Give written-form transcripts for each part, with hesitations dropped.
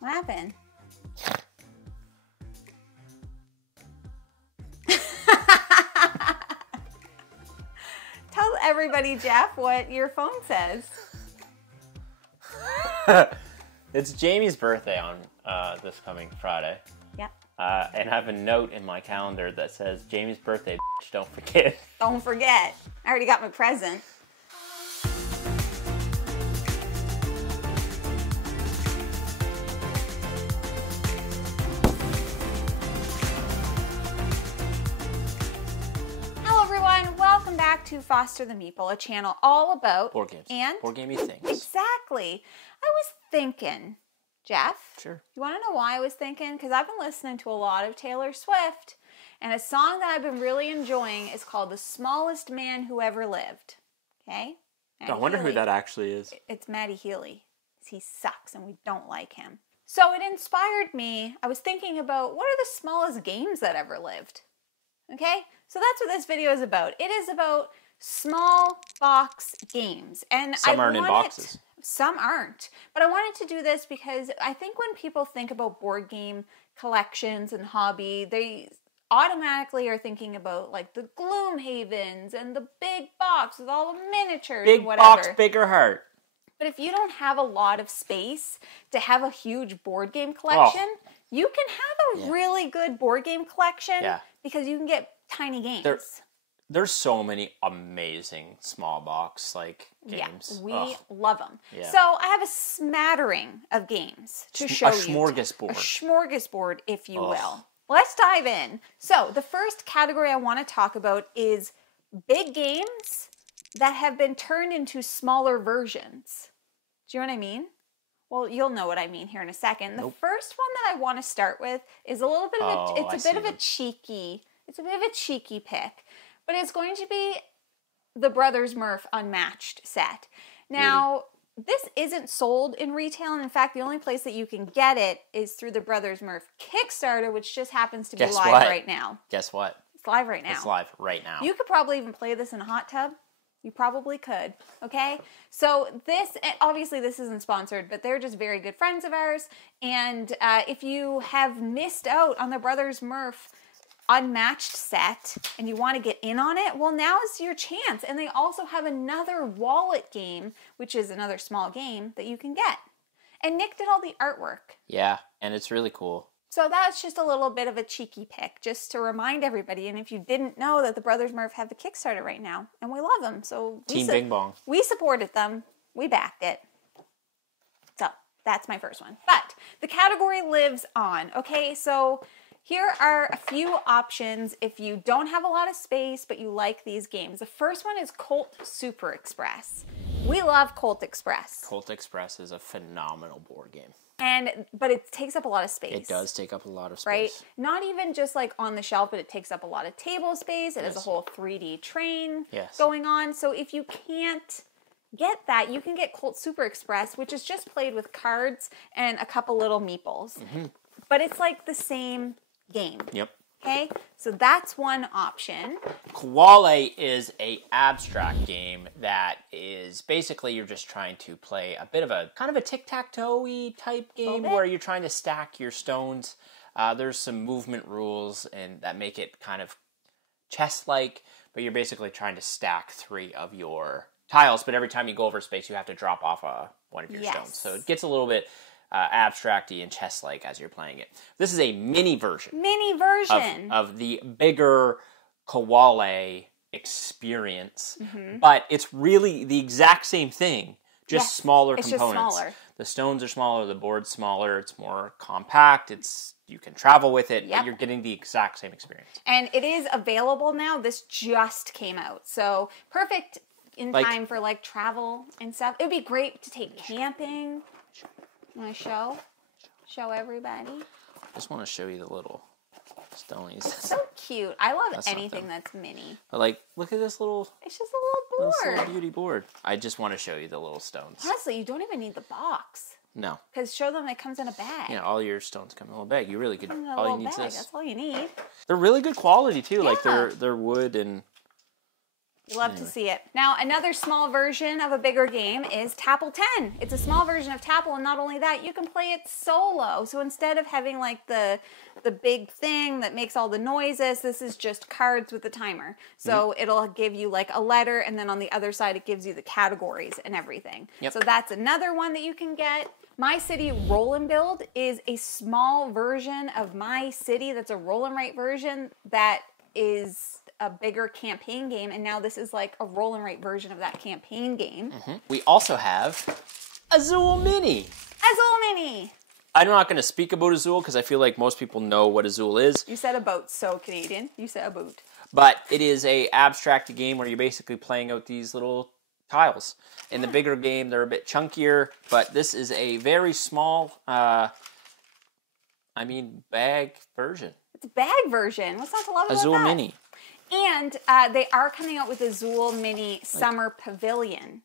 What happened? Tell everybody, Jeff, what your phone says. It's Jamie's birthday on this coming Friday. Yep. And I have a note in my calendar that says, Jamie's birthday, bitch, don't forget. Don't forget. I already got my present. Hello everyone, welcome back to Foster the Meeple, a channel all about Board games. and Board gamey things. Exactly. I was thinking, Jeff. Sure. You want to know why I was thinking? Because I've been listening to a lot of Taylor Swift, and a song that I've been really enjoying is called "The Smallest Man Who Ever Lived." Okay. I wonder who that actually is. It's Maddie Healy. He sucks, and we don't like him. So it inspired me. I was thinking about what are the smallest games that ever lived. Okay. So that's what this video is about. It is about small box games, and Some aren't in boxes. Some aren't. But I wanted to do this because I think when people think about board game collections and hobby, they automatically are thinking about like the Gloomhavens and the big box with all the miniatures Big and whatever. box, bigger heart. But if you don't have a lot of space to have a huge board game collection, you can have a really good board game collection because you can get tiny games. There's so many amazing small box games. Yeah, we love them. Yeah. So I have a smattering of games to show you. A smorgasbord. A smorgasbord, if you will. Let's dive in. So the first category I want to talk about is big games that have been turned into smaller versions. Do you know what I mean? Well, you'll know what I mean here in a second. The first one that I want to start with is a little bit of it's a bit of a cheeky pick. But it's going to be the Brothers Murph Unmatched set. Now, this isn't sold in retail, and in fact, the only place that you can get it is through the Brothers Murph Kickstarter, which just happens to be live right now. Guess what? It's live right now. It's live right now. You could probably even play this in a hot tub. You probably could, okay? So obviously this isn't sponsored, but they're just very good friends of ours, and if you have missed out on the Brothers Murph Unmatched set and you want to get in on it, well, now is your chance. And they also have another wallet game, which is another small game that you can get. And Nick did all the artwork. Yeah, and it's really cool. So that's just a little bit of a cheeky pick, just to remind everybody. And if you didn't know that the Brothers Murph have a Kickstarter right now, and we love them, so Team Bing Bong. We supported them. We backed it. So that's my first one. But the category lives on. Okay, so here are a few options if you don't have a lot of space, but you like these games. The first one is Colt Super Express. We love Colt Express. Colt Express is a phenomenal board game. But it takes up a lot of space. It does take up a lot of space. Right? Not even just like on the shelf, but it takes up a lot of table space. It has a whole 3D train going on. So if you can't get that, you can get Colt Super Express, which is just played with cards and a couple little meeples. Mm-hmm. But it's like the same game. Yep. Okay, so that's one option. Koale is a abstract game that is basically you're just trying to play a bit of a kind of a tic-tac-toe-y type game where you're trying to stack your stones. There's some movement rules and that make it kind of chess-like, but you're basically trying to stack 3 of your tiles, but every time you go over space you have to drop off one of your stones. So it gets a little bit abstract-y and chess-like as you're playing it. This is a mini version. Of the bigger Koale experience. Mm-hmm. But it's really the exact same thing, just smaller components. Just smaller. The stones are smaller, the board's smaller, it's more compact, you can travel with it, but you're getting the exact same experience. And it is available now. This just came out. So perfect in time for travel and stuff. It would be great to take camping. Want to show everybody? I just want to show you the little stonies. So cute. I love anything that's mini. But look at this little. It's just a little board. This little beauty board. I just want to show you the little stones. Honestly, you don't even need the box. No. Because show them it comes in a bag. Yeah, all your stones come in a little bag. You really could. All you need is this. That's all you need. They're really good quality too. Yeah. They're wood and You love to see it. Now, another small version of a bigger game is Tapple 10. It's a small version of Tapple, and not only that, you can play it solo. So instead of having like the big thing that makes all the noises, this is just cards with a timer. So it'll give you like a letter, and then on the other side, it gives you the categories and everything. Yep. So that's another one that you can get. My City Roll and Build is a small version of My City that's a roll and write version that is a bigger campaign game, and now this is like a roll and write version of that campaign game. We also have Azul Mini. Azul Mini! I'm not going to speak about Azul because I feel like most people know what Azul is. You said a boat, so Canadian. You said a boat. But it is a abstract game where you're basically playing out these little tiles. In the bigger game, they're a bit chunkier, but this is a very small, bag version. It's a bag version. What's not to love about that? Azul Mini. And they are coming out with Azul Mini Summer Pavilion.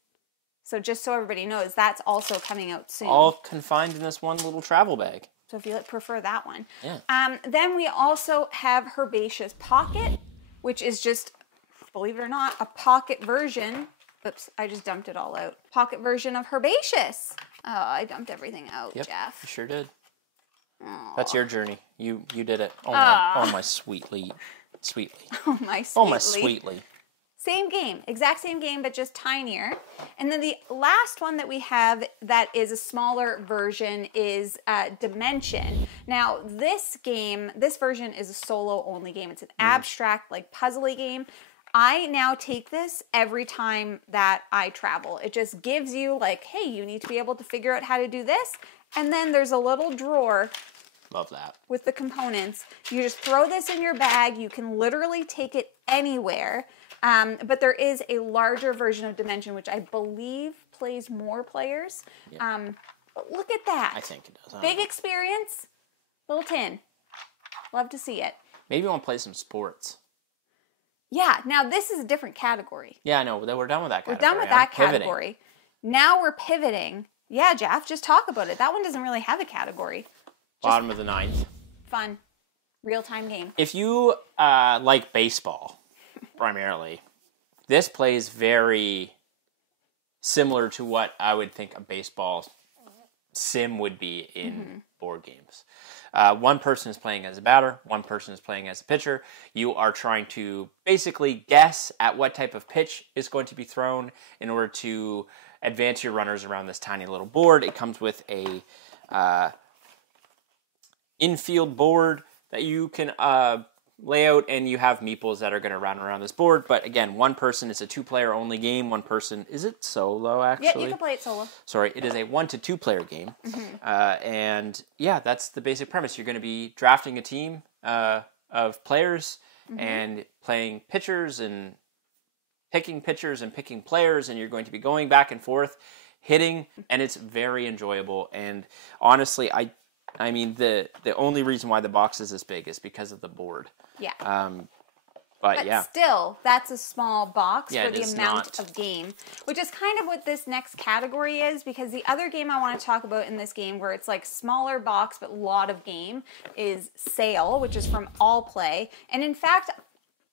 So just so everybody knows, that's also coming out soon. All confined in this one little travel bag. So if you prefer that one. Yeah. Then we also have Herbaceous Pocket, which is just, believe it or not, a pocket version. Oops, I just dumped it all out. Pocket version of Herbaceous. Oh, I dumped everything out, Yep, Jeff. you sure did. Aww. That's your journey. You did it. Oh my sweetly. Oh my sweetly. Oh my sweetly. Same game, exact same game, but just tinier. And then the last one that we have that is a smaller version is Dimension. Now, this version is a solo-only game. It's an abstract, like, puzzly game. I now take this every time that I travel. It just gives you, like, hey, you need to be able to figure out how to do this. And then there's a little drawer. Love that. With the components. You just throw this in your bag. You can literally take it anywhere. But there is a larger version of Dimension, which I believe plays more players. Yeah. But look at that. I think it does. Big experience. Little tin. Love to see it. Maybe you want to play some sports. Yeah. Now, this is a different category. Yeah, I know. We're done with that category. We're done with that category. Now we're pivoting. Yeah, Jeff, just talk about it. That one doesn't really have a category. Bottom of the ninth. Fun. Real-time game. If you like baseball, primarily, this plays very similar to what I would think a baseball sim would be in board games. One person is playing as a batter, one person is playing as a pitcher. You are trying to basically guess at what type of pitch is going to be thrown in order to advance your runners around this tiny little board. It comes with a infield board that you can lay out, and you have meeples that are going to run around this board. But again, one person, it's a 2-player only game. One person, is it solo actually? Yeah, you can play it solo. Sorry, it is a 1 to 2 player game. And yeah, that's the basic premise. You're going to be drafting a team of players and playing pitchers and picking pitchers and picking players, and you're going to be going back and forth, hitting, and it's very enjoyable. And honestly, I mean, the only reason why the box is this big is because of the board. Yeah. But yeah. Still, that's a small box Yeah, for the amount of game, which is kind of what this next category is, because the other game I want to talk about in this game, where it's like smaller box but a lot of game, is Sail, which is from All Play. And in fact,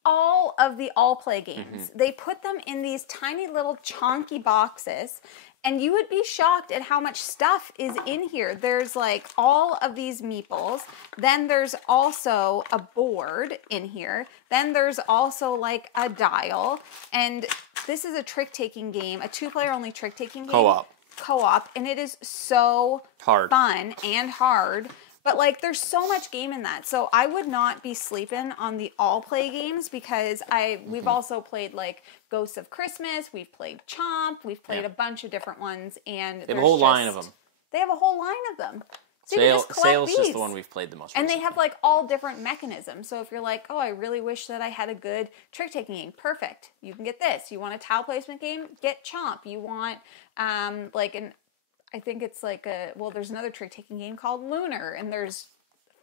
all of the All Play games, they put them in these tiny little chonky boxes, and you would be shocked at how much stuff is in here. There's like all of these meeples. Then there's also a board in here. Then there's also like a dial. And this is a trick-taking game, a 2-player only trick-taking game. Co-op. And it is so fun and hard. But like, there's so much game in that. So I would not be sleeping on the All Play games, because we've also played like Ghosts of Christmas, we've played Chomp, we've played a bunch of different ones, and they have a whole line of them. They have a whole line of them. So Sail's just the one we've played the most. And they have like all different mechanisms. So if you're like, oh, I really wish that I had a good trick-taking game, perfect. You can get this. You want a tile placement game? Get Chomp. You want I think it's like there's another trick-taking game called Lunar, and there's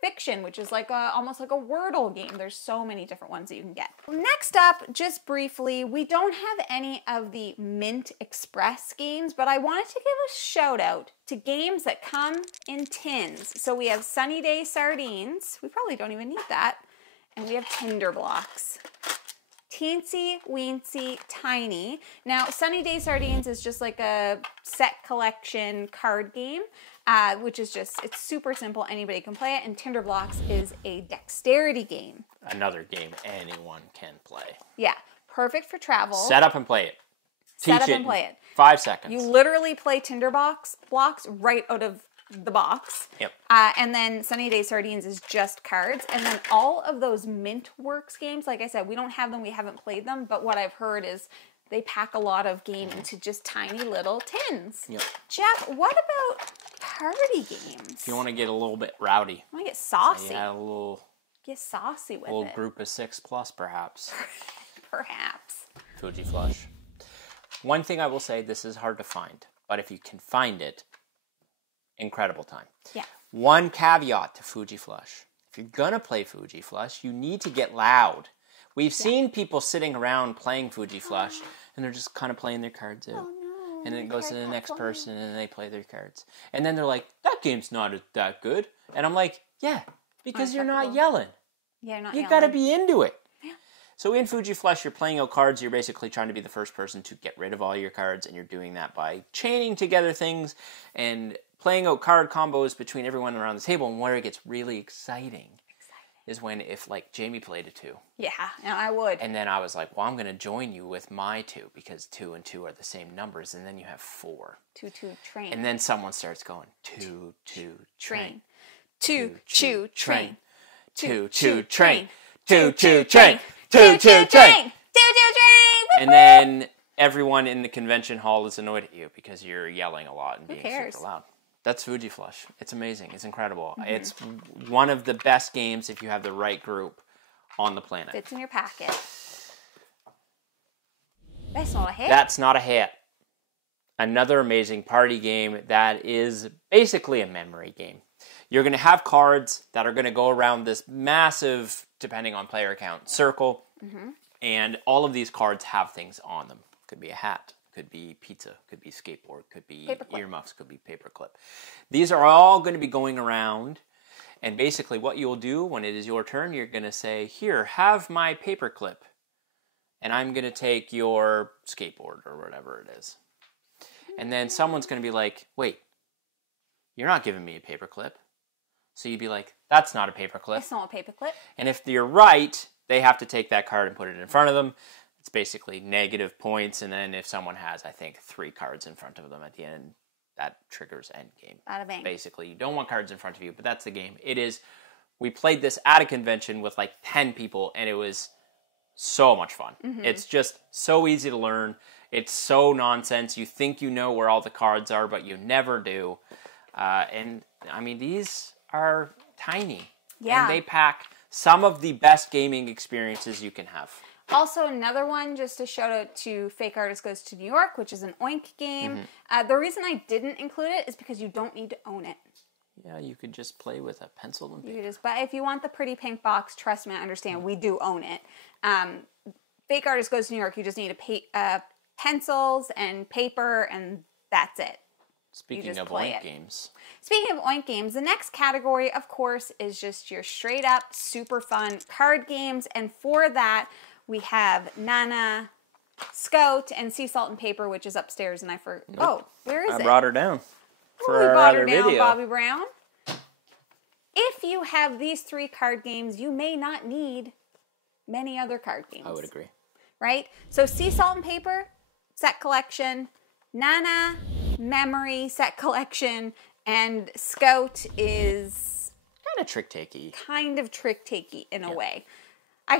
Fiction, which is like almost like a Wordle game. There's so many different ones that you can get. Next up, just briefly, we don't have any of the Mint Express games, but I wanted to give a shout out to games that come in tins. So we have Sunny Day Sardines. We probably don't even need that. And we have Tinder Blocks. teensy weensy tiny. Now, Sunny Day Sardines is just like a set collection card game, which is just, it's super simple. Anybody can play it. And Tinder Blocks is a dexterity game. Another game anyone can play. Yeah, perfect for travel. Set up and play it. Set up Teach and play it. 5 seconds. You literally play Tinder blocks right out of the box. Yep. And then Sunny Day Sardines is just cards. And then all of those Mint Works games, like I said, we don't have them, we haven't played them, but what I've heard is they pack a lot of game into just tiny little tins. Yep. Jeff, what about party games? If you want to get a little bit rowdy. I want to get saucy. Yeah, a little... Get saucy with a little it. group of 6+, perhaps. Perhaps. Fuji Flush. One thing I will say, this is hard to find, but if you can find it, incredible time. Yeah. One caveat to Fuji Flush. If you're going to play Fuji Flush, you need to get loud. We've seen people sitting around playing Fuji Flush, and they're just kind of playing their cards out. Oh, no. And then it goes to the next person, and they play their cards. And then they're like, that game's not that good. And I'm like, yeah, because you're not yelling. Yeah, not You yelling. got to be into it. Yeah. So in Fuji Flush, you're playing out cards. You're basically trying to be the first person to get rid of all your cards, and you're doing that by chaining together things and playing out card combos between everyone around the table. And where it gets really exciting is when, if like Jamie played a 2. Yeah, and I would. And then I was like, well, I'm going to join you with my 2 because 2 and 2 are the same numbers. And then you have 4. 2, 2, train. And then someone starts going, 2, 2, train. 2, 2, train. 2, 2, train. 2, 2, train. 2, 2, 2, 2, train. train. And then everyone in the convention hall is annoyed at you because you're yelling a lot and being super loud. That's Fuji Flush. It's amazing. It's incredible. Mm-hmm. It's one of the best games if you have the right group on the planet. Fits in your pocket. That's not a hit. That's not a hit. Another amazing party game that is basically a memory game. You're going to have cards that are going to go around this massive, depending on player count, circle. Mm-hmm. And all of these cards have things on them. Could be a hat, could be pizza, could be skateboard, could be earmuffs, could be paperclip. These are all going to be going around. And basically what you'll do when it is your turn, you're going to say, here, have my paperclip. And I'm going to take your skateboard or whatever it is. And then someone's going to be like, wait, you're not giving me a paperclip. So you'd be like, that's not a paperclip. It's not a paperclip. And if you're right, they have to take that card and put it in front of them. It's basically negative points. And then if someone has, I think, 3 cards in front of them at the end, that triggers endgame. Bada bang. Basically, you don't want cards in front of you, but that's the game. It is, we played this at a convention with like 10 people, and it was so much fun. Mm-hmm. It's just so easy to learn. It's so nonsense. You think you know where all the cards are, but you never do. And I mean, these are tiny. Yeah. And they pack some of the best gaming experiences you can have. Also, another one, just a shout out to Fake Artist Goes to New York, which is an Oink game. Mm-hmm. The reason I didn't include it is because you don't need to own it. Yeah, you could just play with a pencil and paper. But if you want the pretty pink box, trust me, I understand. We do own it. Fake Artist Goes to New York, you just need pencils and paper, and that's it. Speaking of Oink games. Speaking of Oink games, the next category, of course, is just your straight up, super fun card games. And for that, we have Nana, Scout, and Sea Salt and Paper, which is upstairs. And I forgot. Nope. Oh, where is it? I brought her down for we our brought other her down, video. Bobby Brown. If you have these 3 card games, you may not need many other card games. I would agree. Right? So Sea Salt and Paper, set collection. Nana, memory, set collection. And Scout is kind of trick-takey. Kind of trick-takey in a way. I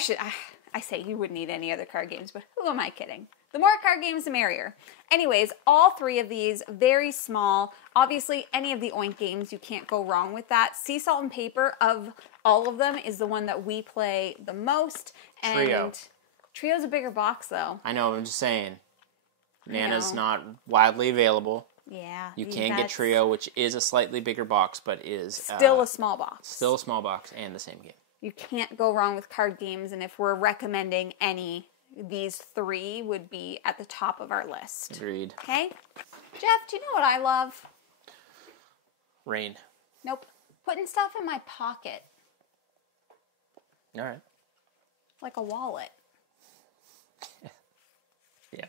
say you wouldn't need any other card games, but who am I kidding? The more card games, the merrier. Anyways, all 3 of these, very small. Obviously, any of the Oink games, you can't go wrong with that. Sea Salt and Paper, of all of them, is the one that we play the most. And Trio's a bigger box, though. I know, I'm just saying. Nana's not widely available. Yeah. You can get Trio, which is a slightly bigger box, but is... Still a small box. Still a small box and the same game. You can't go wrong with card games, and if we're recommending any, these 3 would be at the top of our list. Agreed. Okay? Jeff, do you know what I love? Rain. Nope. Putting stuff in my pocket. All right. Like a wallet. Yeah.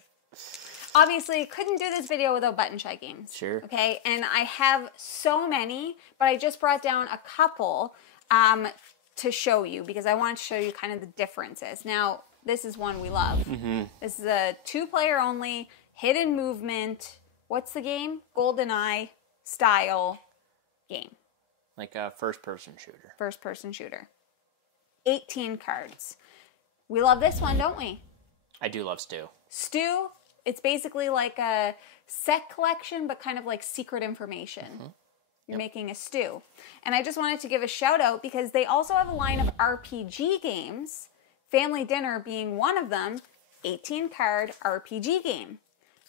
Obviously, couldn't do this video without button shy games. Sure. Okay, and I have so many, but I just brought down a couple to show you because I want to show you kind of the differences. Now, this is one we love. Mm-hmm. This is a 2-player only, hidden movement. What's the game? GoldenEye style game. Like a first-person shooter. First-person shooter. 18 cards. We love this one, don't we? I do love Stew. Stew, it's basically like a set collection, but kind of like secret information. Mm-hmm. You're making a stew. And I just wanted to give a shout out because they also have a line of RPG games, Family Dinner being one of them, 18-card RPG game.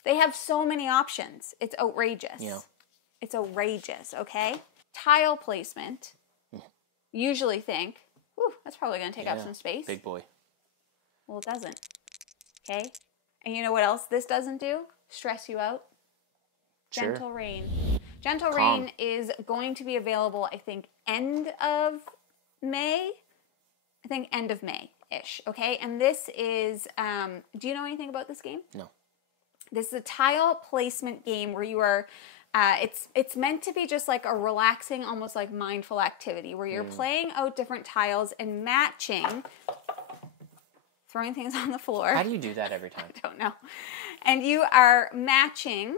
They have so many options. It's outrageous. Yeah. It's outrageous, okay? Tile placement. Usually think, whew, that's probably going to take up some space. Big boy. Well, it doesn't. Okay? And you know what else this doesn't do? Stress you out. Sure. Gentle Rain. Gentle Rain is going to be available, I think, end of May. I think end of May-ish, okay? And this is, do you know anything about this game? No. This is a tile placement game where you are, it's meant to be just like a relaxing, almost like mindful activity where you're playing out different tiles and matching, throwing things on the floor. How do you do that every time? I don't know. And you are matching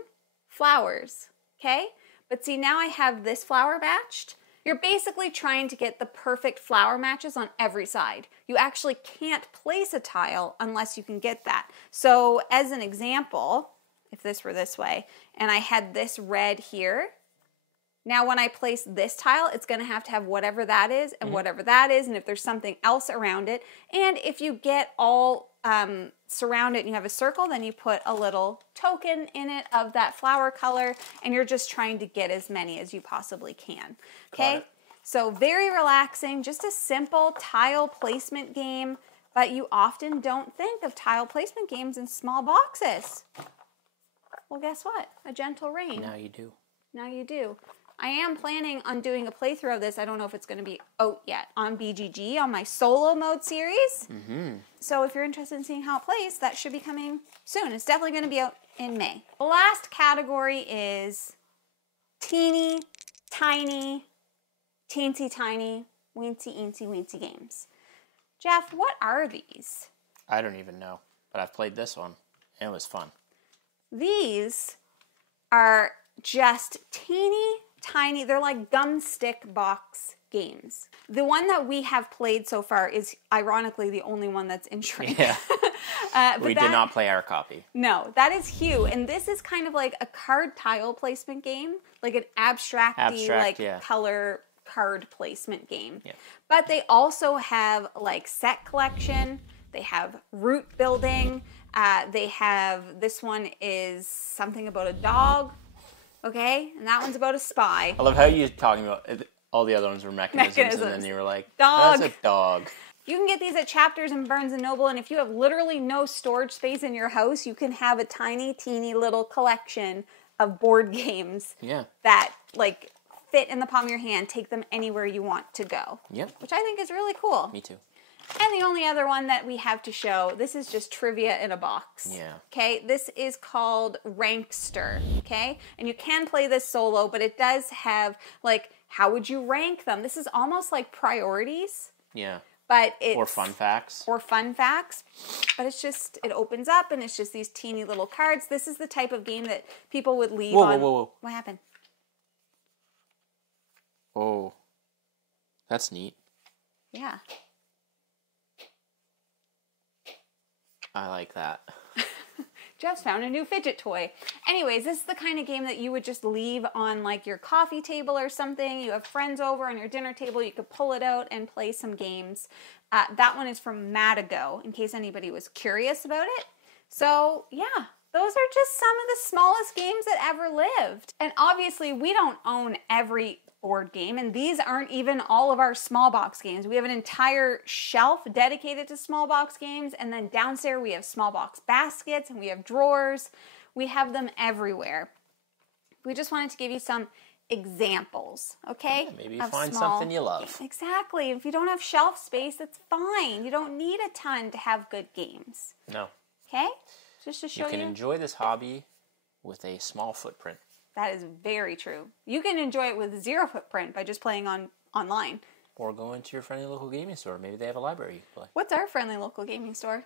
flowers, okay? But see, now I have this flower matched. You're basically trying to get the perfect flower matches on every side. You actually can't place a tile unless you can get that. So as an example, if this were this way, and I had this red here, now when I place this tile, it's going to have whatever that is and whatever that is, and if there's something else around it. And if you get all surround it and you have a circle, then you put a little token in it of that flower color, and you're just trying to get as many as you possibly can. Okay? So very relaxing, just a simple tile placement game, but you often don't think of tile placement games in small boxes. Well, guess what? A Gentle Rain. Now you do. Now you do. I am planning on doing a playthrough of this. I don't know if it's going to be out yet on BGG on my solo mode series. Mm-hmm. So if you're interested in seeing how it plays, that should be coming soon. It's definitely going to be out in May. The last category is teeny, tiny, teensy tiny, weensy, eensy, weensy games. Jeff, what are these? I don't even know, but I've played this one, and it was fun. These are just teeny, tiny, they're like gum stick box games. The one that we have played so far is ironically the only one that's in shrink. Yeah. We did not play our copy. No, that is Hue, and this is kind of like a card tile placement game, like an abstract color card placement game. Yeah. But they also have like set collection, they have route building, they have, this one is something about a dog. Okay, and that one's about a spy. I love how you're talking about all the other ones were mechanisms. And then you were like, dog. That's a dog. You can get these at Chapters and Barnes & Noble, and if you have literally no storage space in your house, you can have a tiny, teeny little collection of board games that like fit in the palm of your hand. Take them anywhere you want to go. Yep. Which I think is really cool. Me too. And the only other one that we have to show, this is just trivia in a box. Yeah. Okay, this is called Rankster, okay? And you can play this solo, but it does have, like, how would you rank them? This is almost like priorities. Yeah. But it's... Or fun facts. Or fun facts. But it's just, it opens up and it's just these teeny little cards. This is the type of game that people would leave on... Whoa. What happened? Oh. That's neat. Yeah. I like that. Jeff's found a new fidget toy. Anyways, this is the kind of game that you would just leave on like your coffee table or something. You have friends over on your dinner table. You could pull it out and play some games. That one is from Matago, in case anybody was curious about it. So, yeah. Those are just some of the smallest games that ever lived. And obviously, we don't own every board game, and these aren't even all of our small box games. We have an entire shelf dedicated to small box games, and then downstairs we have small box baskets, and we have drawers. We have them everywhere. We just wanted to give you some examples, okay? Yeah, maybe you find something you love. Exactly. If you don't have shelf space, that's fine. You don't need a ton to have good games. No. Okay? Just to show you. You can enjoy this hobby with a small footprint. That is very true. You can enjoy it with 0 footprint by just playing online. Or go into your friendly local gaming store. Maybe they have a library you can play. What's our friendly local gaming store?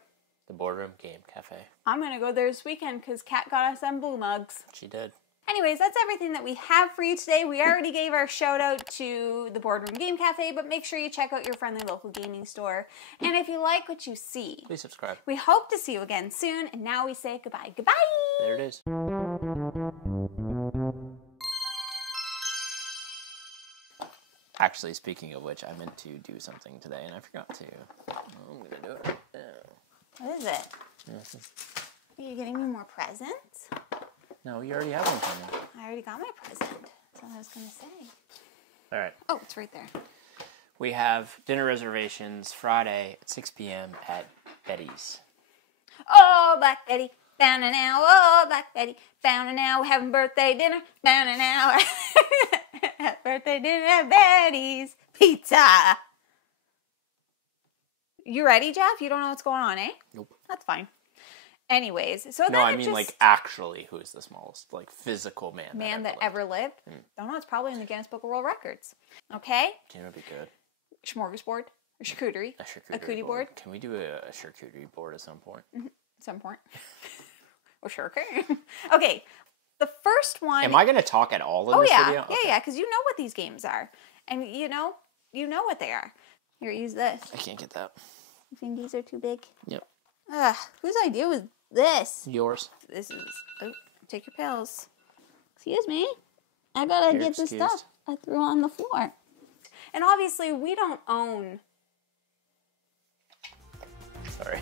The Boardroom Game Cafe. I'm going to go there this weekend because Kat got us some blue mugs. She did. Anyways, that's everything that we have for you today. We already gave our shout out to the Boardroom Game Cafe, but make sure you check out your friendly local gaming store. And if you like what you see, please subscribe. We hope to see you again soon. And now we say goodbye. Goodbye! There it is. Actually, speaking of which, I meant to do something today, and I forgot to. I'm going to do it right now. What is it? Yes. Are you getting me more presents? No, you already have one coming. I already got my present. That's what I was going to say. All right. Oh, it's right there. We have dinner reservations Friday at 6 p.m. at Betty's. Oh, Black Betty, bound an hour. Oh, Black Betty, bound an hour. Having birthday dinner, bound an hour. Birthday dinner at Betty's Pizza. You ready, Jeff? You don't know what's going on, eh? Nope. That's fine. Anyways, so no, I mean like actually, who is the smallest like physical man that ever lived? Don't know. It's probably in the Guinness Book of World Records. Okay. Can it be good? Smorgasbord, a charcuterie, a cootie board. Can we do a charcuterie board at some point? Mm-hmm. At some point. Well, sure can. Okay. The first one. Am I going to talk at all in this video? Okay. Yeah, because you know what these games are, and you know what they are. Here, use this. I can't get that. You think these are too big? Yep. Whose idea was this? Yours. This is. Oh, take your pills. Excuse me. I gotta get the stuff I threw on the floor. And obviously, we don't own. Sorry.